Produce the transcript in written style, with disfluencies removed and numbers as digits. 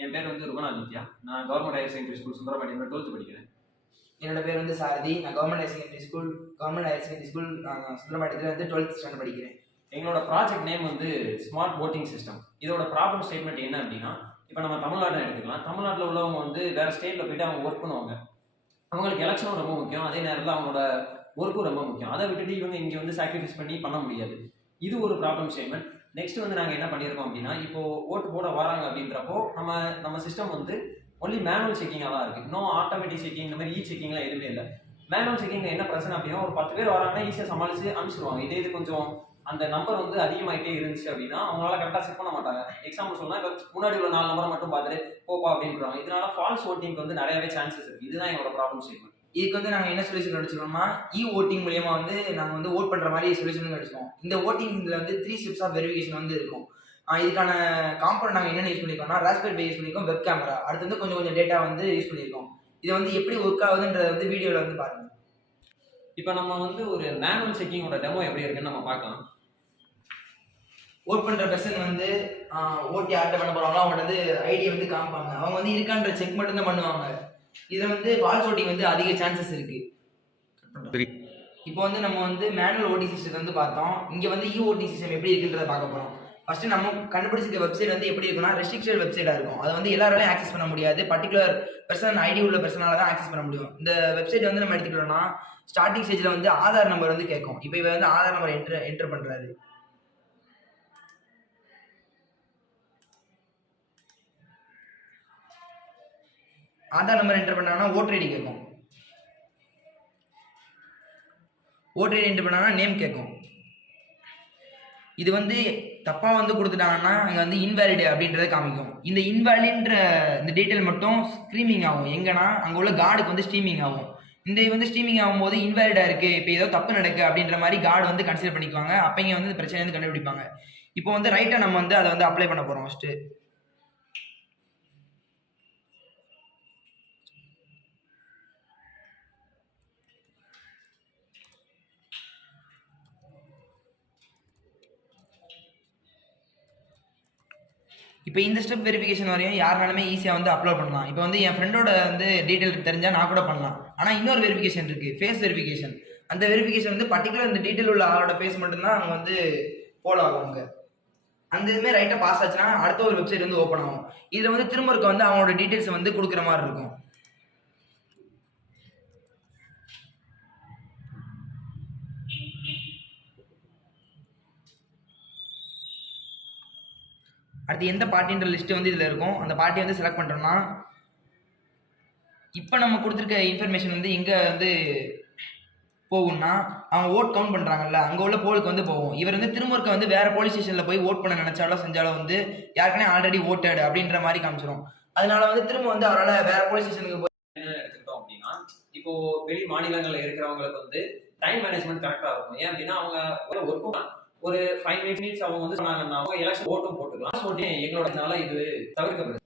என் பேர் வந்து ருபனாதித்யா. நான் கவர்மெண்ட் ஹையர் செகண்டரி ஸ்கூல் சுந்தரபாண்டியில் 12th படிக்கிறேன். என்னோட பேர் வந்து சாரதி. நான் கவர்மெண்ட் ஹையர் செகண்டரி ஸ்கூல் நான் சுந்தரபாண்டியத்தில் வந்து 12th ஸ்டாண்டர்ட் படிக்கிறேன். எங்களோட ப்ராஜெக்ட் நேம் வந்து ஸ்மார்ட் voting சிஸ்டம். இதோட ப்ராப்ளம் ஸ்டேட்மெண்ட் என்ன அப்படின்னா, இப்போ நம்ம தமிழ்நாட்டில் எடுத்துக்கலாம். தமிழ்நாட்டில் உள்ளவங்க வந்து வேறு ஸ்டேட்டில் போயிட்டு அவங்க ஒர்க் பண்ணுவாங்க. அவங்களுக்கு எலெக்ஷனும் ரொம்ப முக்கியம், அதே நேரத்தில் அவங்களோட ஒர்க்கும் ரொம்ப முக்கியம். அதை விட்டுட்டு இவங்க இங்கே வந்து சாக்ரிஃபைஸ் பண்ணி பண்ண முடியாது. இது ஒரு ப்ராப்ளம் ஸ்டேட்மெண்ட். நெக்ஸ்ட் வந்து நாங்கள் என்ன பண்ணியிருக்கோம் அப்படின்னா, இப்போ ஓட்டு போட வராங்க அப்படின்றப்போ நம்ம சிஸ்டம் வந்து ஒன்லி மேனுவல் செக்கிங்காக தான் இருக்குது. இன்னும் ஆட்டோமேட்டிக் செக்கிங் இந்த மாதிரி செக்கிங்லாம் எதுவுமே இல்லை. மேனுவல் செக்கிங் என்ன பிரச்சனை அப்படின்னா, ஒரு 10 பேர் வராங்கன்னா ஈஸியாக சமாளித்து அனுப்பிச்சிடுவாங்க. இது கொஞ்சம் அந்த நம்பர் வந்து அதிகமாகிட்டே இருந்துச்சு அப்படின்னா அவங்களால கரெக்டாக செக் பண்ண மாட்டாங்க. எக்ஸாம்பிள் சொன்னால் இப்போ முன்னாடி உள்ள 4 நம்பரை மட்டும் பார்த்துட்டு போப்பா அப்படின்றாங்க. இதனால ஃபால்ஸ் ஓட்டிங்க்கு வந்து நிறையவே சான்சஸ் இருக்குது. இதுதான் எங்களோட ப்ராப்ளம் ஸ்டேட்மெண்ட். இதுக்கு வந்து நாங்கள் என்ன சொல்யூஷன் அடிச்சிருக்கோம்னா, ஓட்டிங் மூலியமாக வந்து நாங்கள் வந்து ஓட் பண்ணுற மாதிரி சொல்யூஷன் அடிச்சிருக்கோம். இந்த ஓட்டிங்கில் வந்து 3 ஸ்டெப்ஸ் ஆஃப் வெரிஃபிகேஷன் வந்து இருக்கும். இதுக்கான காம்பவுண்ட் நாங்கள் என்னென்ன யூஸ் பண்ணியிருக்கோம்னா, ராஸ்பெரி பை யூஸ் பண்ணியிருக்கோம், வெப் கேமரா, அடுத்து வந்து கொஞ்சம் டேட்டா வந்து யூஸ் பண்ணியிருக்கோம். இது வந்து எப்படி ஒர்க் ஆகுதுன்றத வந்து வீடியோவில் வந்து பாருங்கள். இப்போ நம்ம வந்து ஒரு மேனுவல் செக்கிங்கோட டெமோ எப்படி இருக்குன்னு நம்ம பார்க்கலாம். ஓட் பண்ணுற பர்சன் வந்து ஓட்டி யார்கிட்ட பண்ண போகிறாங்களோ அவங்க வந்து ஐடியை வந்து காமிப்பாங்க. அவங்க வந்து இருக்கான்ற செக் மட்டும் தான் பண்ணுவாங்க. இதில் வந்து ஃபால்ஸ் ஓட்டிங் வந்து அதிக சான்சஸ் இருக்குது. இப்போ வந்து நம்ம வந்து மேனுவல் ஓட்டிங் சிஸ்டம் வந்து பார்த்தோம். இங்கே வந்து ஓட்டிங் சிஸ்டம் எப்படி இருக்குன்றதை பார்க்க போகிறோம். ஃபஸ்ட்டு நம்ம கண்டுபிடிச்சிருக்க வெப்சைட் வந்து எப்படி இருக்குன்னா, ரெஸ்ட்ரிக்டட் வெப்சைட்டாக இருக்கும். அதை வந்து எல்லாராலையும் ஆக்சஸ் பண்ண முடியாது. பர்டிகுலர் பர்சன் ஐடி உள்ள பர்சனால தான் ஆக்சஸ் பண்ண முடியும். இந்த வெப்சைட் வந்து நம்ம எடுத்துக்கிட்டோம்னா, ஸ்டார்டிங் ஸ்டேஜில் வந்து ஆதார் நம்பர் வந்து கேட்கும். இப்போ இவர் வந்து ஆதார் நம்பர் என்டர் பண்ணுறாரு. ஆதார் நம்பர் என்டர் பண்ணாங்கன்னா ஓட்டர் ஐடி கேட்கும். ஓட்டர் ஐடி என்டர் பண்ணாங்கன்னா நேம் கேட்கும். இது வந்து தப்பாக வந்து கொடுத்துட்டாங்கன்னா அங்கே வந்து இன்வேலிடு அப்படின்றத காமிக்கும். இந்த இன்வேலிட்ன்ற இந்த டீட்டெயில் மட்டும் ஸ்க்ரீமிங் ஆகும். எங்கன்னா அங்கே உள்ள கார்டுக்கு வந்து ஸ்ட்ரீமிங் ஆகும். இந்த வந்து ஸ்ட்ரீமிங் ஆகும்போது இன்வேலிடாக இருக்குது, இப்போ ஏதோ தப்பு நடக்கு அப்படின்ற மாதிரி கார்டு வந்து கன்சிடர் பண்ணிக்குவாங்க. அப்போ இங்கே வந்து பிரச்சனை வந்து கண்டுபிடிப்பாங்க. இப்போ வந்து ரைட்டாக நம்ம வந்து அதை வந்து அப்ளை பண்ண போகிறோம். ஃபஸ்ட்டு இப்போ இந்த ஸ்டெப் வெரிஃபிகேஷன் வரையும் யாருனாலுமே ஈஸியாக வந்து அப்லோட் பண்ணலாம். இப்போ வந்து என் ஃப்ரெண்டோட வந்து டீட்டெயில் தெரிஞ்சால் நான் கூட பண்ணலாம். ஆனால் இன்னொரு வெரிஃபிகேஷன் இருக்குது, ஃபேஸ் வெரிஃபிகேஷன். அந்த வெரிஃபிகேஷன் வந்து பர்டிகுலர் இந்த டீட்டெயில் உள்ள ஆளோட ஃபேஸ் மட்டும்தான் அவங்க வந்து ஃபாலோ ஆகுவாங்க. அந்த இதுவுமே ரைட்டாக பாஸ் ஆச்சுன்னா அடுத்த ஒரு வெப்சைட் வந்து ஓப்பன் ஆகும். இதில் வந்து திரும்ப இருக்க வந்து அவங்களோட டீட்டெயில்ஸ் வந்து கொடுக்குற மாதிரி இருக்கும். அடுத்து எந்த பார்ட்டின்ற லிஸ்ட்டு வந்து இதில் இருக்கும். அந்த பார்ட்டி வந்து செலக்ட் பண்ணுறோம்னா, இப்போ நம்ம கொடுத்துருக்க இன்ஃபர்மேஷன் வந்து எங்கே வந்து போகும்னா, அவங்க ஓட் கவுண்ட் பண்ணுறாங்கல்ல அங்கே உள்ள போலுக்கு வந்து போகும். இவர் வந்து திரும்ப இருக்க வந்து வேறு போலீஸ் ஸ்டேஷனில் போய் ஓட் பண்ண நினச்சாலும் செஞ்சாலும் வந்து யாருக்குனே ஆல்ரெடி ஓட்டட் அப்படின்ற மாதிரி காமிச்சிடும். அதனால வந்து திரும்ப வந்து அவரால் வேறு போலீஸ் ஸ்டேஷனுக்கு போய் என்ன எடுத்துக்கிட்டோம் அப்படின்னா, இப்போ வெளி மாநிலங்களில் இருக்கிறவங்களுக்கு வந்து டைம் மேனேஜ்மெண்ட் கரெக்டாக இருக்கும். ஏன் அப்படின்னா அவங்க ஒரு ஒர்க்கும் ஒரு 5 மினிட்ஸ் அவங்க வந்து சொன்னாங்கன்னா அவங்க எலெக்ஷன் ஓட்டும் போட்டுக்கலாம். ஓட்டி எங்களோட இது தவிர்க்கப்படுது.